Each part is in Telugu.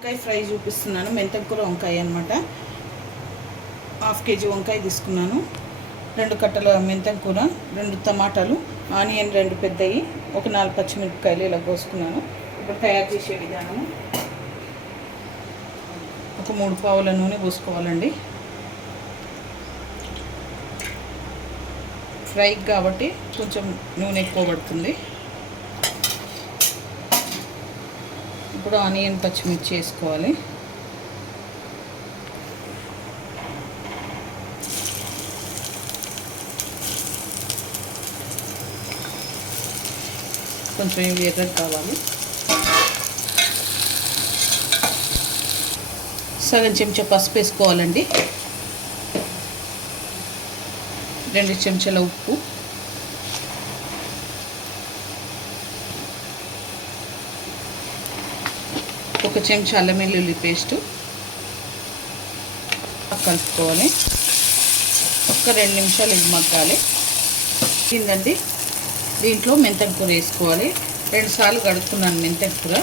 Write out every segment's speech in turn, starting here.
వంకాయ ఫ్రై చూపిస్తున్నాను. మెంతం కూర వంకాయ అనమాట. 1/2 kg వంకాయ తీసుకున్నాను, 2 కట్టల మెంతం కూర, 2 టమాటాలు, ఆనియన్ 2 పెద్దవి, ఒక 4 పచ్చిమిరపకాయలు ఇలా కోసుకున్నాను. ఇప్పుడు తయారు చేసే విధానము: ఒక 3 పావుల నూనె పోసుకోవాలండి. ఫ్రై కాబట్టి కొంచెం నూనె ఎక్కువ పడుతుంది. ఇప్పుడు ఆనియన్ పచ్చిమిర్చి వేసుకోవాలి. కొంచెం ఇవి ఎర్రగా కావాలి. సగం చెంచా పసుపు వేసుకోవాలండి. 2 చెంచాల ఉప్పు, ఒక చెంచా అల్లం వెల్లుల్లి పేస్టు కలుపుకోవాలి. ఒక 2 నిమిషాలు ఇది మగ్గాలి. కిందండి దీంట్లో మెంతం కూర వేసుకోవాలి. 2 సార్లు కడుక్కున్నాను మెంతం కూర.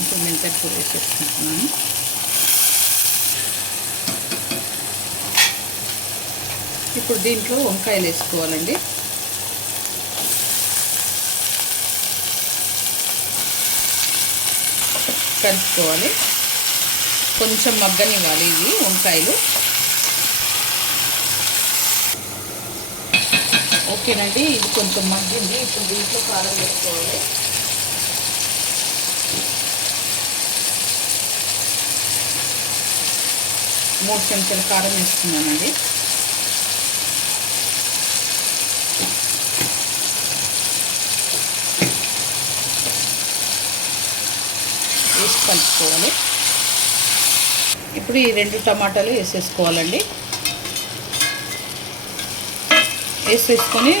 ఇప్పుడు మెంతం కూర వేసేసుకుంటున్నాను. ఇప్పుడు దీంట్లో వంకాయలు వేసుకోవాలండి. కలుపుకోవాలి. కొంచెం మగ్గనివ్వాలి ఇవి వంకాయలు. ఓకేనండి, ఇది కొంచెం మగ్గింది. ఇప్పుడు దీంట్లో కారం వేసుకోవాలి. మూడు చెంచాల కారం వేసుకున్నానండి. వేసి కలుపుకోవాలి. ఇప్పుడు ఈ 2 టమాటాలు వేసేసుకోవాలండి. వేసేసుకొని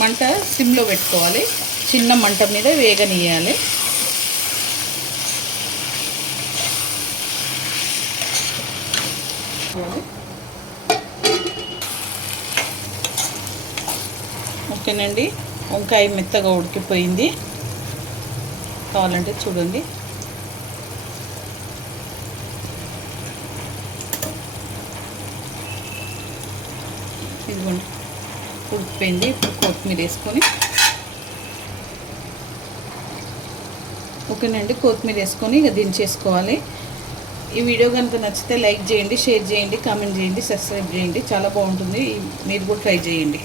మంట సిమ్లో పెట్టుకోవాలి. చిన్న మంట మీద వేగనీయాలి. ఓకేనండి, వంకాయ మెత్తగా ఉడికిపోయింది. కావాలంటే చూడండి. ఇదిగోండి ఉడికిపోయింది. ఇప్పుడు కొత్తిమీర వేసుకొని, ఓకేనండి, కొత్తిమీర వేసుకొని ఇక దించేసుకోవాలి. ఈ వీడియో కనుక నచ్చితే లైక్ చేయండి, షేర్ చేయండి, కామెంట్ చేయండి, సబ్స్క్రైబ్ చేయండి. చాలా బాగుంటుంది. మీరు కూడా ట్రై చేయండి.